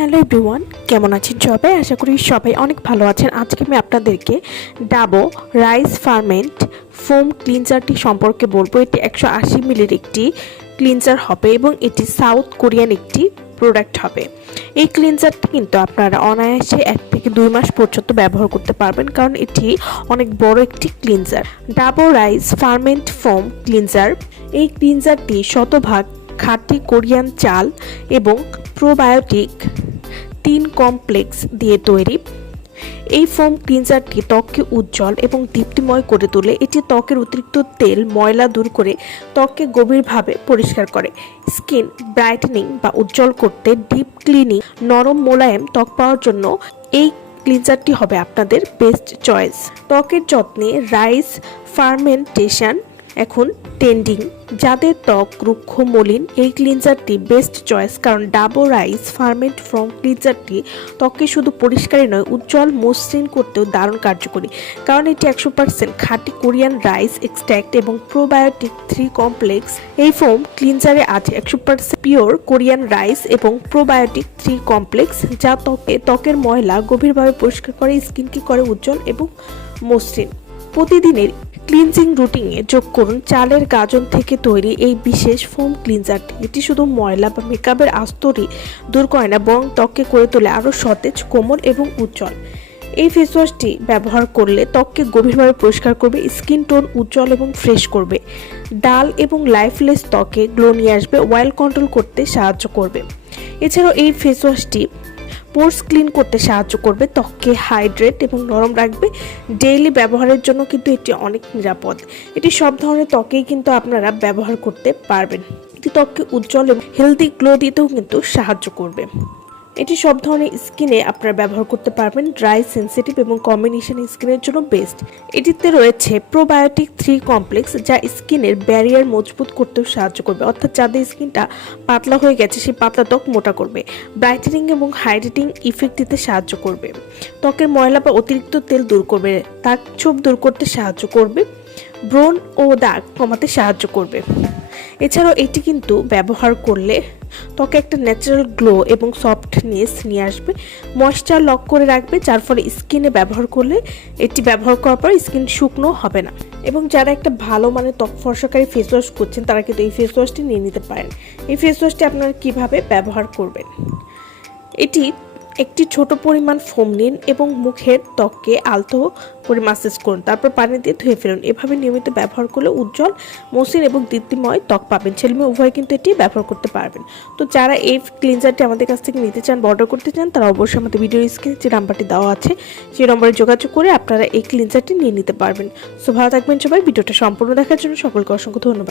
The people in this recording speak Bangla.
হ্যালো এভরিওয়ান, কেমন আছেন সবাই? আশা করি সবাই অনেক ভালো আছেন। আজকে আমি আপনাদেরকে ডাবো রাইস ফার্মেন্ট ফোম ক্লিনজারটি সম্পর্কে বলবো। এটি 180 মিলির একটি ক্লিনজার হবে এবং এটি সাউথ কোরিয়ান একটি প্রোডাক্ট হবে। এই ক্লিনজারটি কিন্তু আপনারা অনায়াসে 1 থেকে 2 মাস পর্যন্ত ব্যবহার করতে পারবেন, কারণ এটি অনেক বড় একটি cleanser. ডাবো rice ferment foam cleanser, এই ক্লিনজারটি শতভাগ খাঁটি কোরিয়ান চাল এবং প্রোবায়োটিক 3 কমপ্লেক্স দিয়ে তৈরি। এই ফোম ক্লিনজারটি ত্বককে উজ্জ্বল এবং দীপ্তিময় করে তোলে। এটি ত্বকের অতিরিক্ত তেল ময়লা দূর করে ত্বককে গভীরভাবে পরিষ্কার করে। স্কিন ব্রাইটেনিং বা উজ্জ্বল করতে, ডিপ ক্লিনিং, নরম মোলায়েম ত্বক পাওয়ার জন্য এই ক্লিনজারটি হবে আপনাদের বেস্ট চয়েস। ত্বকের যত্নে রাইস ফার্মেন্টেশন এখন ট্রেন্ডিং। যাদের ত্বক রুক্ষ মলিন, এই ক্লিনজারটি বেস্ট চয়েস, কারণ ডাবো রাইস ফার্মেন্ট ফ্রম ক্লিনজারটি ত্বককে শুধু পরিষ্কারই নয়, উজ্জ্বল মসৃণ করতেও দারুণ কার্যকরী। কারণ এটি 100% খাঁটি কোরিয়ান রাইস এক্সট্র্যাক্ট এবং প্রোবায়োটিক 3 কমপ্লেক্স। এই ফোম ক্লিনজারে আছে 100% পিওর কোরিয়ান রাইস এবং প্রোবায়োটিক 3 কমপ্লেক্স, যা ত্বকের ময়লা গভীরভাবে পরিষ্কার করে, স্কিনকে করে উজ্জ্বল এবং মসৃণ। প্রতিদিনের ক্লিনজিং রুটিনে যোগ করুন চালের গাজন থেকে তৈরি এই বিশেষ ফোম ক্লিনজারটি। এটি শুধু ময়লা বা মেকআপের আস্তরই দূর করে না, বরং ত্বককে করে তোলে আরও সতেজ, কোমল এবং উজ্জ্বল। এই ফেস ওয়াশটি ব্যবহার করলে ত্বককে গভীরভাবে পরিষ্কার করবে, স্কিন টোন উজ্জ্বল এবং ফ্রেশ করবে, ডাল এবং লাইফলেস ত্বকে গ্লো নিয়ে আসবে, অয়েল কন্ট্রোল করতে সাহায্য করবে। এছাড়াও এই ফেস ওয়াশটি পোর্স ক্লিন করতে সাহায্য করবে, ত্বককে হাইড্রেট এবং নরম রাখবে। ডেইলি ব্যবহারের জন্য কিন্তু এটি অনেক নিরাপদ। এটি সব ধরনের ত্বকেই কিন্তু আপনারা ব্যবহার করতে পারবেন। এটি ত্বককে উজ্জ্বল এবং হেলদি গ্লো দিতেও কিন্তু সাহায্য করবে। এটি সব ধরনের স্কিনে আপনারা ব্যবহার করতে পারবেন। ড্রাই, সেনসিটিভ এবং কম্বিনেশন স্কিনের জন্য বেস্ট। এটিতে রয়েছে প্রোবায়োটিক 3 কমপ্লেক্স, যা স্কিনের ব্যারিয়ার মজবুত করতেও সাহায্য করবে, অর্থাৎ যাদের স্কিনটা পাতলা হয়ে গেছে সেই পাতলা ত্বক মোটা করবে। ব্রাইটেনিং এবং হাইড্রেটিং ইফেক্ট দিতে সাহায্য করবে। ত্বকের ময়লা বা অতিরিক্ত তেল দূর করবে, দাগ ছোপ দূর করতে সাহায্য করবে, ব্রণ ও দাগ কমাতে সাহায্য করবে। এছাড়াও এটি কিন্তু ব্যবহার করলে ত্বকে একটা ন্যাচারাল গ্লো এবং সফটনেস নিয়ে আসবে, ময়েশ্চার লক করে রাখবে, যার ফলে স্কিনে ব্যবহার করলে এটি ব্যবহার করার পর স্কিন শুকনো হবে না। এবং যারা একটা ভালো মানে ত্বক ফর্সাকারী ফেস ওয়াশ করছেন, তারা কিন্তু এই ফেস ওয়াশটি নিয়ে নিতে পারেন। এই ফেস ওয়াশটি আপনারা কীভাবে ব্যবহার করবেন? এটি একটি ছোট পরিমাণ ফোম নিন এবং মুখের ত্বককে আলতো করে ম্যাসাজ করুন, তারপর পানি দিয়ে ধুয়ে ফেলুন। এভাবে নিয়মিত ব্যবহার করলে উজ্জ্বল, মসৃণ এবং দীপ্তিময় ত্বক পাবেন। ছেলে মেয়ে উভয় কিন্তু এটি ব্যবহার করতে পারবেন। তো যারা এই ক্লিনজারটি আমাদের কাছ থেকে নিতে চান বা অর্ডার করতে চান, তারা অবশ্যই আমাদের ভিডিওর স্ক্রিনে যে নাম্বারটি দেওয়া আছে সেই নম্বরে যোগাযোগ করে আপনারা এই ক্লিনজারটি নিয়ে নিতে পারবেন। সো ভালো থাকবেন সবাই। ভিডিওটা সম্পূর্ণ দেখার জন্য সকলকে অসংখ্য ধন্যবাদ।